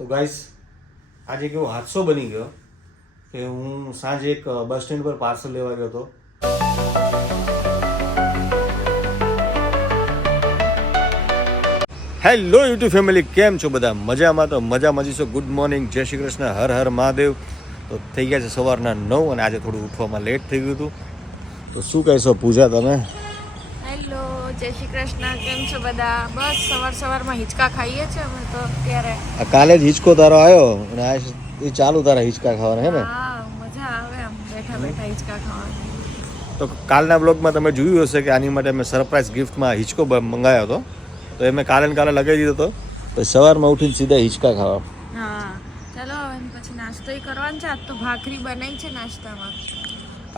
તો ગાઈસ આજે કેવો હાદસો બની ગયો કે હું સાંજે એક બસ સ્ટેન્ડ પર પાર્સલ લેવા ગયો હતો. હેલો યુટ્યુબ ફેમિલી, કેમ છો બધા? મજામાં? તો મજામાં જ છો. ગુડ મોર્નિંગ, જય શ્રી કૃષ્ણ, હર હર મહાદેવ. તો થઈ ગયા છે સવારના 9 અને આજે થોડું ઉઠવામાં લેટ થઈ ગયું હતું. તો શું કહેશો પૂજા તમે? હેલો, જય શ્રી કૃષ્ણ, કેમ છો બધા? બસ સવારમાં હિંચકા ખાઈએ છીએ અમે તો અત્યારે. કાલે જ હિંચકો તારો આવ્યો અને આ એ ચાલુ તારા હિંચકા ખાવાના હે ને? હા, મજા આવે આમ બેઠા હિંચકા ખાવાની. તો કાલના બ્લોગમાં તમે જોયું હશે કે આની માટે મેં સરપ્રાઈઝ ગિફ્ટમાં હિંચકો મંગાવ્યો હતો. તો એ મેં કાલે લગાવી દીધો હતો. તો સવારમાં ઉઠીને સીધા હિંચકા ખાવા. હા, ચાલો હવે પછી નાસ્તો કરવાનો છે. આજ તો ભાખરી બનાવી છે નાસ્તામાં.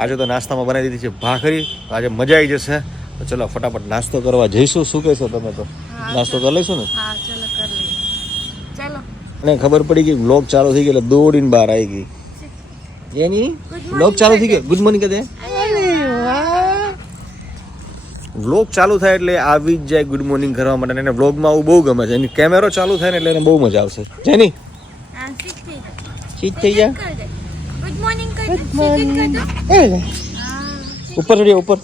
આજે તો નાસ્તામાં બનાવી દીધી છે ભાખરી. આજે મજા આવી જશે. તો ચલો ફટાફટ નાસ્તો કરવા જઈશું. શું કહેશો તમે? તો નાસ્તો કરી લઈશું ને? હા, ચલો કરી લઈએ. ચાલો. અને ખબર પડી ગઈ વ્લોગ ચાલુ થઈ ગયો એટલે દોડીને બહાર આવી ગઈ. એની વ્લોગ ચાલુ થઈ ગયો. ગુડ મોર્નિંગ કહે. વ્લોગ ચાલુ થાય એટલે આવી જ જાય ગુડ મોર્નિંગ કરવા માટે. એને વ્લોગમાં આવું બહુ ગમે છે. એની કેમેરો ચાલુ થાય ને એટલે એને બહુ મજા આવશે. જેની ઠીક થઈ જાય. ગુડ મોર્નિંગ કહી દો. ઉપર ચડીએ, ઉપર.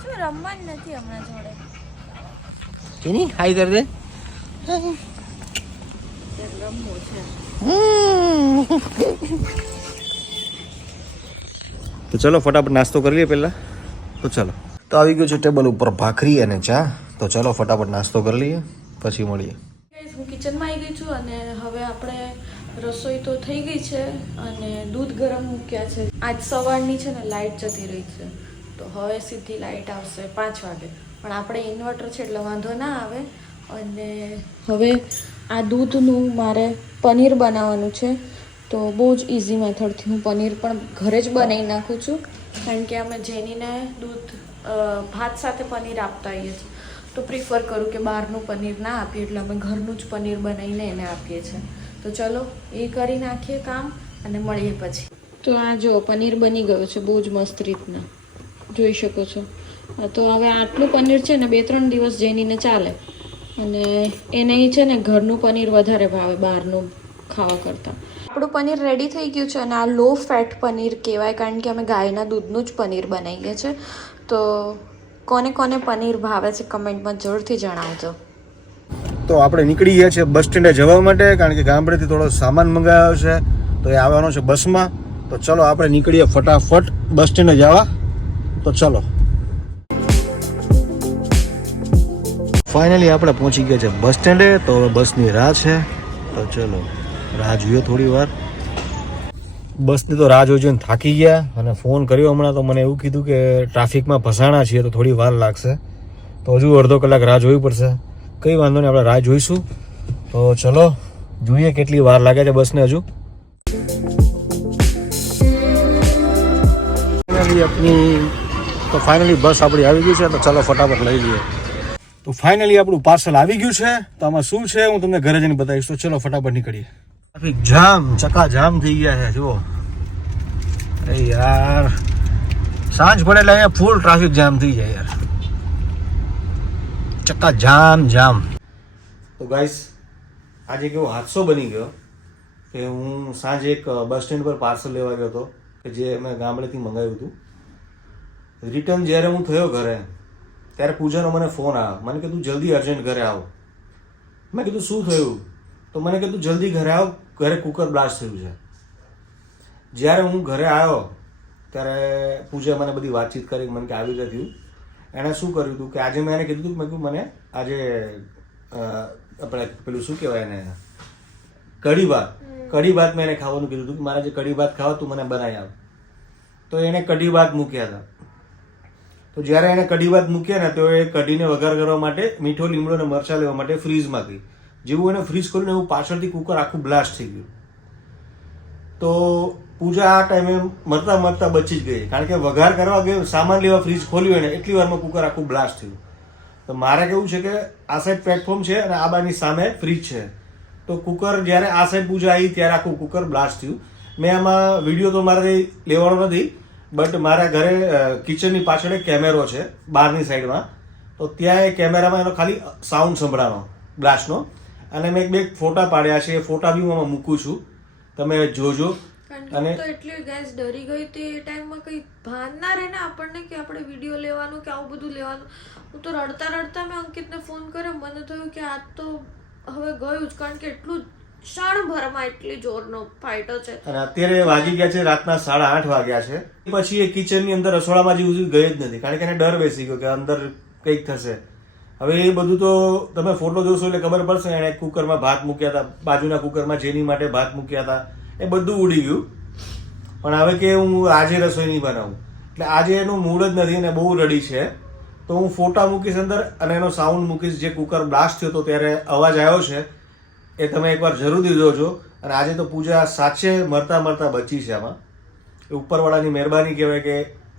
શું રમવાનું નથી હમણાં જોડે? જેની હાઈ કર દે. રમવું છે. તો ચલો ફટાફટ નાસ્તો કરી લઈએ પહેલા. તો ચલો. તો આવી ગયો છે ટેબલ ઉપર ભાખરી અને ચા. તો ચલો ફટાફટ નાસ્તો કરી લઈએ, પછી મળીએ. હું કિચનમાં આવી ગઈ છું અને હવે આપણે રસોઈ તો થઈ ગઈ છે અને દૂધ ગરમ મૂક્યા છે. આજ સવારની છે ને લાઇટ જતી રહી છે, તો હવે સીધી લાઇટ આવશે 5 વાગે. પણ આપણે ઇન્વર્ટર છે એટલે વાંધો ના આવે. અને હવે આ દૂધનું મારે પનીર બનાવવાનું છે. તો બહુ જ ઇઝી મેથડથી હું પનીર પણ ઘરે જ બનાવી નાખું છું, કારણ કે અમે જેનીને દૂધ ભાત સાથે પનીર આપતા હોઈએ છીએ. તો પ્રિફર કરું કે બહારનું પનીર ના આપીએ, એટલે અમે ઘરનું જ પનીર બનાવીને એને આપીએ છીએ. તો ચલો એ કરી નાખીએ કામ અને મળીએ પછી. તો આ જો પનીર બની ગયો છે બહુ જ મસ્ત રીતના, જોઈ શકો છો. તો હવે આટલું પનીર છે ને 2-3 દિવસ જેનીને ચાલે. અને એને છે ને ઘરનું પનીર વધારે ભાવે બહારનું ખાવા કરતાં. આપણું પનીર રેડી થઈ ગયું છે અને આ લો ફેટ પનીર કહેવાય, કારણ કે અમે ગાયના દૂધનું જ પનીર બનાવીએ છીએ. તો કોને કોને પનીર ભાવે છે કમેન્ટમાં જરૂરથી જણાવજો. તો આપણે નીકળી ગયા છે બસ સ્ટેન્ડે જવા માટે, કારણ કે ગામડેથી થોડો સામાન મંગાવ્યો છે. તો એ આવવાનો છે બસમાં. તો ચલો આપણે નીકળીએ ફટાફટ બસ સ્ટેન્ડે જવા. તો ચલો. ફાઇનલી આપણે પહોંચી ગયા છે બસ સ્ટેન્ડે. તો હવે બસની રાહ છે. તો ચલો રાહ જોઈએ થોડી વાર. બસની તો રાહ જોઈને થાકી ગયા અને ફોન કર્યો હમણાં. તો મને એવું કીધું કે ટ્રાફિકમાં ફસાણા છીએ તો થોડી વાર લાગશે. તો હજુ અડધો કલાક રાહ જોવી પડશે. કંઈ વાંધો નહીં, આપણે રાહ જોઈશું. તો ચલો જોઈએ કેટલી વાર લાગે છે બસને હજુ. ફાઇનલી બસ આપણી આવી ગઈ છે. તો ચલો ફટાફટ લઈ લઈએ. તો ફાઇનલી આપણું પાર્સલ આવી ગયું છે. તો આમાં શું છે હું તમને ઘરે જઈને બતાવીશ. તો ચલો ફટાફટ નીકળીએ. ટ્રાફિક જામ, ચકાજામ થઈ ગયા છે જુઓ. અરે યાર, સાંજ પડે એટલે અહીંયા ફૂલ ટ્રાફિક જામ થઈ જાય યાર. ચકાજામ જામ. તો ગાઈસ આજે કેવો હાદસો બની ગયો કે હું સાંજે એક બસ સ્ટેન્ડ પર પાર્સલ લેવા ગયો હતો કે જે મેં ગામડેથી મંગાવ્યું હતું. રિટર્ન જ્યારે હું થયો ઘરે ત્યારે પૂજાનો મને ફોન આવ્યો. મને કીધું જલ્દી અર્જન્ટ ઘરે આવો. મેં કીધું શું થયું? તો મને કીધું જલ્દી ઘરે આવો, ઘરે કુકર બ્લાસ્ટ થયું છે. જ્યારે હું ઘરે આવ્યો ત્યારે પૂજા મને બધી વાતચીત કરી મને કે આવી રીતે થયું. એણે શું કર્યું હતું કે આજે મેં એને કીધું હતું, મેં કીધું મને આજે આપણે પેલું શું કહેવાય એને, કઢી ભાત મેં એને ખાવાનું કીધું હતું કે મારે જે કઢી ભાત ખાવા તું મને બનાવી આવ. તો એને કઢી ભાત મૂક્યા હતા. તો જ્યારે એને કઢી ભાત મૂક્યા ને તો એ કઢીને વઘાર કરવા માટે મીઠો લીમડો અને મરચાં લેવા માટે ફ્રીઝમાં ગઈ. જેવું એને ફ્રીઝ કર્યું ને એવું પાછળથી કુકર આખું બ્લાસ્ટ થઈ ગયું. તો પૂજા આ ટાઈમે મરતા બચી જ ગઈ, કારણ કે વઘાર કરવા ગયો, સામાન લેવા ફ્રીજ ખોલ્યું એને એટલી વારમાં કુકર આખું બ્લાસ્ટ થયું. તો મારે કેવું છે કે આ સાઈડ પ્લેટફોર્મ છે અને આ બાજુની સામે ફ્રીજ છે. તો કુકર જ્યારે આ સાઈડ પૂજા આવી ત્યારે આખું કુકર બ્લાસ્ટ થયું. મેં આમાં વિડીયો તો મારે લેવાનો નથી, બટ મારા ઘરે કિચનની પાછળ એક કેમેરો છે બહારની સાઈડમાં. તો ત્યાં એ કેમેરામાં એનો ખાલી સાઉન્ડ સંભળાનો બ્લાસ્ટનો. અને મેં બે ફોટા પાડ્યા છે, એ ફોટા બી હું આમાં મૂકું છું, તમે જોજો. કારણ કે હું તો એટલી ગાઈસ ડરી ગઈ હતી એ ટાઈમમાં, કઈ ભાન ના રહે ને આપણને કે આપણે વિડીયો લેવાનું કે આવું બધું લેવાનું. હું તો રડતા રડતા મેં અંકિતને ફોન કર્યો. મને થયું કે આ તો હવે ગયું જ, કારણ કે એટલું ક્ષણભરમાં એટલી જોરનો ફાઇટો છે. અને અત્યારે વાગી ગયા છે રાતના 8:30 વાગ્યા છે. પછી એ કિચનની અંદર રસોડામાં જેવું ગઈ જ નથી, કારણ કે એને ડર બેસી ગયો કે અંદર કંઈક થશે. હવે એ બધું તો તમે ફોટો જોશો એટલે ખબર પડશે. એણે કુકરમાં ભાત મૂક્યા હતા, બાજુના કુકરમાં જેની માટે ભાત મૂક્યા હતા, એ બધું ઉડી ગયું. પણ હવે કે હું આજે રસોઈ નહીં બનાવું, એટલે આજે એનું મૂડ જ નથી અને બહુ રડી છે. તો હું ફોટા મૂકીશ અંદર અને એનો સાઉન્ડ મૂકીશ. જે કુકર બ્લાસ્ટ થયો હતો ત્યારે અવાજ આવ્યો છે એ તમે એકવાર જરૂરથી જોજો. અને આજે તો પૂજા સાચે મરતા મરતા બચી છે. આમાં એ ઉપરવાળાની મહેરબાની કહેવાય કે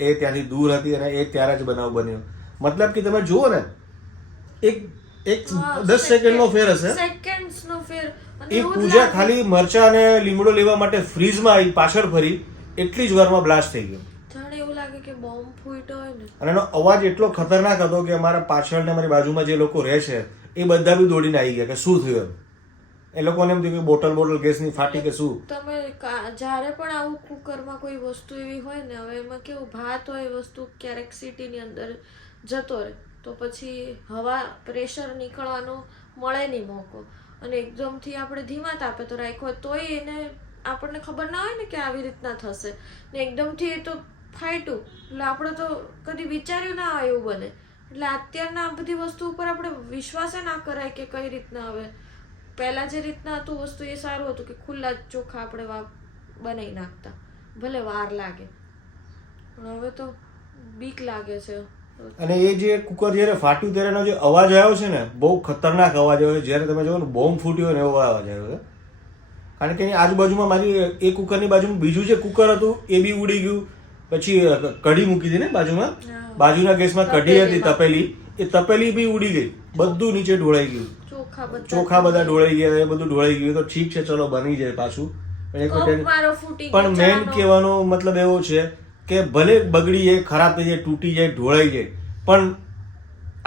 એ ત્યાંથી દૂર હતી અને એ ત્યારે જ બનાવ બન્યો. મતલબ કે તમે જુઓ ને, એક 10 સેકન્ડનો ફેર હશે. સેકન્ડ્સનો ફેર. એ પૂજા ખાલી મરચા અને લીમડો લેવા માટે ફ્રીજમાં આવી, પાછળ ફરી, એટલી જ વારમાં બ્લાસ્ટ થઈ ગયો. જાણે એવું લાગે કે બોમ્બ ફૂટ્યો હોય ને. અને એનો અવાજ એટલો ખતરનાક હતો કે અમારા પાછળ ને અમારી બાજુમાં જે લોકો રહે છે એ બધા બી દોડીને આવી ગયા કે શું થયું. એ લોકોને એમ થયું કે બોટલ ગેસની ફાટી કે શું. તમે જ્યારે પણ આવું કુકરમાં કોઈ વસ્તુ એવી હોય ને, હવે એમાં કેવું ભાત હોય, વસ્તુ ક્યારેક સિટીની અંદર જતો રહે તો પછી હવા પ્રેશર નીકળવાનો મળે નહીં મોકો. અને એકદમથી આપણે ધીમા તાપે તો રાખ્યો તોય એને આપણને ખબર ના હોય ને કે આવી રીતના થશે ને, એકદમથી એ તો ફાટ્યું. એટલે આપણે તો કદી વિચાર્યું ના હોય એવું બને. એટલે અત્યારના આ બધી વસ્તુ ઉપર આપણે વિશ્વાસ ના કરાય કે કઈ રીતના. હવે પહેલા જે રીતના હતું વસ્તુ એ સારું હતું કે ખુલ્લા ચોખા આપણે બનાવી નાખતા, ભલે વાર લાગે, પણ હવે તો બીક લાગે છે. અને એ જે કુકર જયારે ફાટ્યું ત્યારે એનો જે અવાજ આવ્યો છે ને, બહુ ખતરનાક અવાજ આવ્યો. જયારે તમે જોવો ને બોમ્બ ફૂટ્યો ને એવો અવાજ આવ્યો છે. કારણ કે એની આજુબાજુમાં મારી એ કુકરની બાજુમાં બીજું જે કુકર હતું એ બી ઉડી ગયું. પછી કઢી મૂકી હતી ને બાજુમાં, બાજુના ગેસમાં કઢી હતી તપેલી, એ તપેલી બી ઉડી ગઈ. બધું નીચે ઢોળાઈ ગયું, ચોખા બધા ઢોળાઈ ગયા, એ બધું ઢોળાઈ ગયું. તો ઠીક છે, ચલો બની જાય પાછું. પણ મેન કહેવાનો મતલબ એવો છે કે ભલે બગડી જાય, ખરાબ થઈ જાય, તૂટી જાય, ઢોળાઈ જાય, પણ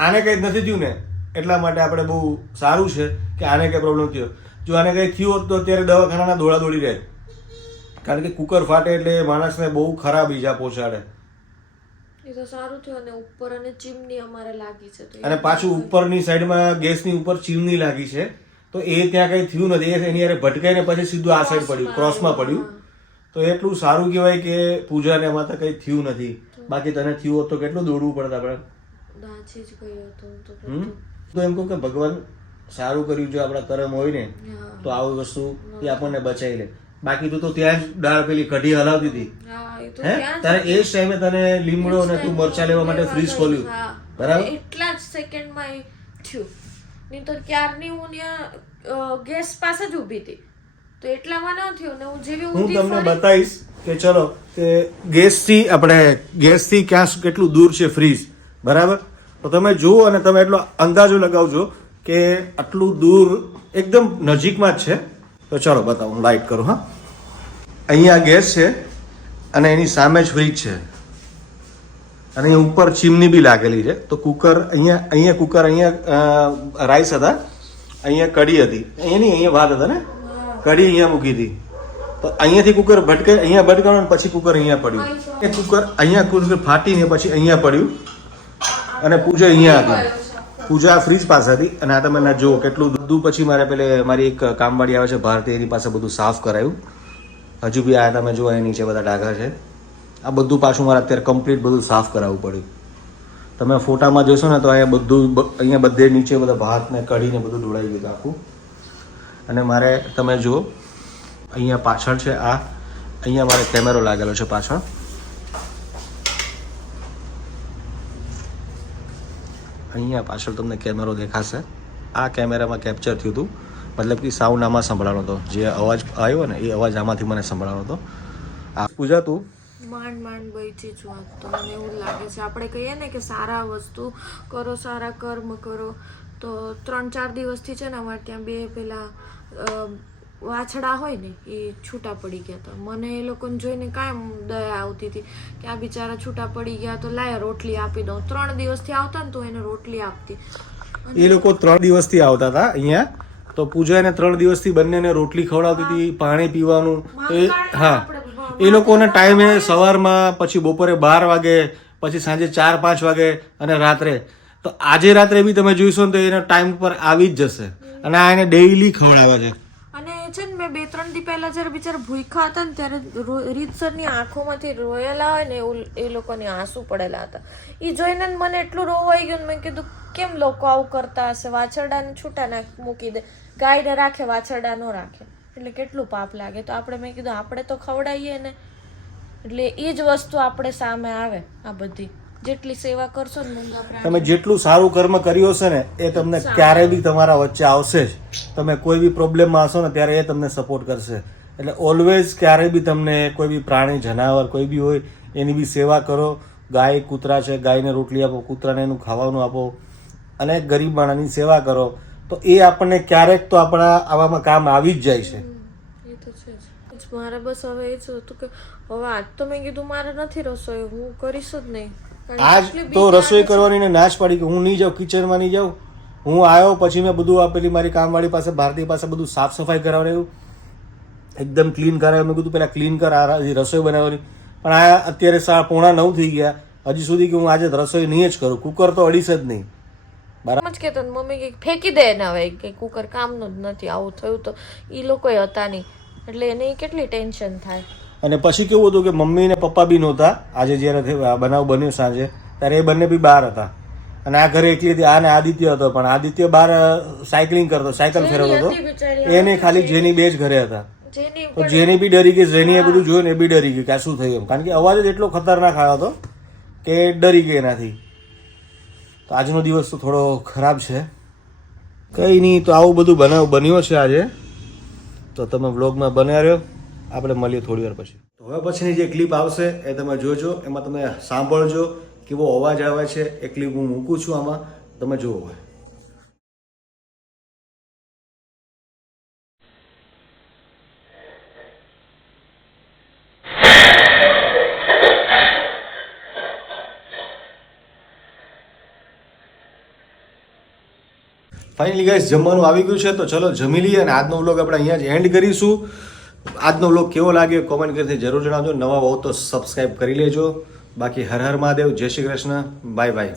આને કંઈ નથી થયું ને, એટલા માટે આપણે બહુ સારું છે કે આને કંઈ પ્રોબ્લેમ થયો. જો આને કંઈ થયું હોત તો અત્યારે દવાખાનાના દોડી રહે. કારણ કે કુકર ફાટે એટલે માણસને બહુ ખરાબ ઈજા પહોંચાડે. એ તો સારું થયું. અને ઉપર અને ચીમની અમારે લાગી છે, અને પાછું ઉપરની સાઈડમાં ગેસની ઉપર ચીમની લાગી છે, તો એ ત્યાં કંઈ થયું નથી. એની યારે ભટકાઈને પછી સીધું આ સાઈડ પડ્યું, ક્રોસમાં પડ્યું. તો એટલું સારું કહેવાય કે પૂજાને એમાં તો કંઈ થયું નથી. બાકી તને થયું હોત તો કેટલું દોડવું પડત આપણે. દાચી જ ગયો હતો. તો એમ કહું કે ભગવાન સારું કર્યું. જો આપણા કર્મ હોય ને તો આવી વસ્તુ એ આપણને બચાવી લે. બાકી તું તો ત્યાં જ દાળ પેલી કઢી હલાવતી હતી, હે? તારે એ જ ટાઈમે તને લીમડો અને તું મરચા લેવા માટે ફ્રીજ ખોલ્યું, બરાબર? એટલા જ સેકન્ડમાં થયું. નહીં તો ક્યારની હું ત્યાં ગેસ પાસે જ ઊભી હતી, તો એટલામાં ન થયું ને. હું જેવી હું તમને બતાવીશ કે ચલો કે ગેસથી ક્યાં કેટલું દૂર છે ફ્રીજ, બરાબર? તો તમે જુઓ અને તમે એટલો અંદાજો લગાવજો કે આટલું દૂર એકદમ નજીકમાં જ છે. તો ચલો બતાવો, હું લાઇટ કરું. હા, અહીંયા ગેસ છે અને એની સામે જ ફ્રીજ છે અને અહીંયા ઉપર ચીમની બી લાગેલી છે. તો કુકર અહીંયા રાઈસ હતા, અહીંયા કઢી હતી, અહીંયા ભાત હતા ને, કઢી અહીંયા મૂકી હતી. તો અહીંયાથી કુકર ભટકે, અહીંયા ભટકાણું પછી કુકર અહીંયા પડ્યું. એ કુકર અહીંયા કુકર ફાટીને પછી અહીંયા પડ્યું અને પૂજા અહીંયા હતી. પૂજા ફ્રીજ પાસે હતી. અને આ તમે જુઓ કેટલું બધું. પછી મારી એક કામવાળી આવે છે ભારતી, એની પાસે બધું સાફ કરાયું. હજુ બી આ તમે જુઓ અહીં નીચે બધા ડાઘા છે. આ બધું પાછું મારે અત્યારે કમ્પ્લીટ બધું સાફ કરાવવું પડ્યું. તમે ફોટામાં જોશો ને તો અહીંયા બધે નીચે બધા ભાત ને કઢી ને બધું ઢોળાઈ ગયું આખું. અને મારે તમે જુઓ અહીંયા પાછળ છે, અહીંયા મારે કેમેરો લાગેલો છે પાછળ. અહીંયા પાછળ તમને કેમેરો દેખાશે. આ કેમેરામાં કેપ્ચર થયું હતું, મતલબ કે સાઉન્ડ આમાં સંભળાનો હતો. જે અવાજ આવ્યો ને એ અવાજ આમાંથી મને સંભળાનો હતો. આ પૂજા તું માંડ બચી છું. તો મને એવું લાગે છે, આપણે કહીએ ને કે સારા વસ્તુ કરો, સારા કર્મ કરો. તો 3-4 દિવસથી છે ને અમારે ત્યાં 2 પેલા વાછડા હોય ને એ છૂટા પડી ગયા હતા. મને એ લોકોને જોઈને કાંઈ દયા આવતી હતી કે આ બિચારા છૂટા પડી ગયા તો લાય રોટલી આપી દઉં. 3 દિવસથી આવતા ને તો એને રોટલી આપતી. એ લોકો 3 દિવસથી આવતા હતા અહીંયા તો પૂજા એને 3 દિવસથી બંનેને રોટલી ખવડાવતી હતી, પાણી પીવાનું. તો એ હા, એ લોકોને ટાઈમે સવારમાં, પછી બપોરે 12 વાગે, પછી સાંજે 4-5 વાગે અને રાત્રે. તો આજે રાત્રે બી તમે જોઈશો ને તો એના ટાઈમ પર આવી જ જશે. અને આ એને ડેઈલી ખવડાવે છે. અને છે ને મેં 2-3 દી પહેલા જયારે બિચારા ભૂખ્યા હતા ને ત્યારે રીતસરની આંખોમાંથી રોયેલા હોય ને એવું એ લોકોની આંસુ પડેલા હતા. એ જોઈને જ મને એટલું રોવાઈ ગયું. મેં કીધું કેમ લોકો આવું કરતા હશે, વાછરડાને છૂટા મૂકી દે, ગાયને રાખે વાછરડા ન રાખે, એટલે કેટલું પાપ લાગે. તો આપણે મેં કીધું આપણે તો ખવડાવીએ ને, એટલે એ જ વસ્તુ આપણે સામે આવે. આ બધી જેટલી સેવા કરશો ને મૂંગા પ્રાણી, તમે જેટલું સારું કર્મ કર્યું હશે ને એ તમને ક્યારેય બી તમારા વચ્ચે આવશે જ. તમે કોઈ બી પ્રોબ્લેમમાં હશો ને ત્યારે એ તમને સપોર્ટ કરશે. એટલે ઓલવેઝ ક્યારેય બી તમને કોઈ બી પ્રાણી, જનાવર કોઈ બી હોય એની બી સેવા કરો. ગાય, કૂતરા છે, ગાયને રોટલી આપો, કૂતરાને એનું ખાવાનું આપો, અને ગરીબ માણસની સેવા કરો. તો એ આપણને ક્યારેક તો આપણા આવામાં કામ આવી જ જાય છે. એ તો છે જ. મારે બસ હવે એ જ હતું કે હવે આજ તો મેં કીધું મારે નથી રસોઈ, હું કરીશ જ નહીં. આજ તો રસોઈ કરવાની ને નાશ પાડી કે હું નહીં જાઉં, કિચનમાં નહીં જાઉં. હું આવ્યો પછી મેં બધું આપેલી મારી કામવાળી પાસે, ભારતી પાસે બધું સાફ સફાઈ કરાવડાવ્યું, એકદમ ક્લીન કરાવ્યું. મેં કીધું પેલા ક્લીન કર, આ રસોઈ બનાવવાની. પણ આ અત્યારે 8:45 થઈ ગયા, હજી સુધી કે હું આજે રસોઈ નહીં જ કરું. કુકર તો અડીશ જ નહીં. બરાબર જ કહેતો ને મમ્મી કે ફેંકી દે ને હવે, કે કુકર કામનું જ નથી. આવું થયું તો એ લોકોય હતા નહીં, એટલે એને કેટલી ટેન્શન થાય. અને પછી કેવું હતું કે મમ્મી ને પપ્પા બી નહોતા. આજે જ્યારે બનાવ બન્યો સાંજે, ત્યારે એ બંને બી બહાર હતા. અને આ ઘરે એકલી હતી. આ ને આદિત્ય હતો, પણ આદિત્ય બહાર સાયકલિંગ કરતો, સાયકલ ફેરવતો હતો. એને ખાલી જેની 2 જ ઘરે હતા. તો જેની બી ડરી ગઈ, જેની એ બધું જોયું ને એ બી ડરી ગઈ કે આ શું થયું એમ. કારણ કે અવાજ જ એટલો ખતરનાક આવ્યો હતો કે ડરી ગઈ એનાથી. તો આજનો દિવસ તો થોડો ખરાબ છે. કંઈ નહીં, તો આવું બધું બનાવ બન્યો છે આજે. તો તમે વ્લોગમાં બન્યા રહ્યો. આપણે મળીએ થોડી વાર પછી. તો હવે પછીની જે ક્લિપ આવશે એ તમે જોજો. એમાં તમે સાંભળજો કેવો અવાજ આવે છે. એ ક્લિપ હું મૂકું છું આમાં, તમે જુઓ. ફાઇનલી ગાઈસ જમવાનું આવી ગયું છે, તો ચલો જમી લઈએ. અને આજનો વ્લોગ આપણે અહીંયા જ એન્ડ કરીશું. આજનો વ્લોગ કેવો લાગ્યો કોમેન્ટ કરીને જરૂર જણાવજો. નવા હો તો સબસ્ક્રાઈબ કરી લેજો. બાકી હર હર મહાદેવ, જય શ્રી કૃષ્ણ, બાય બાય.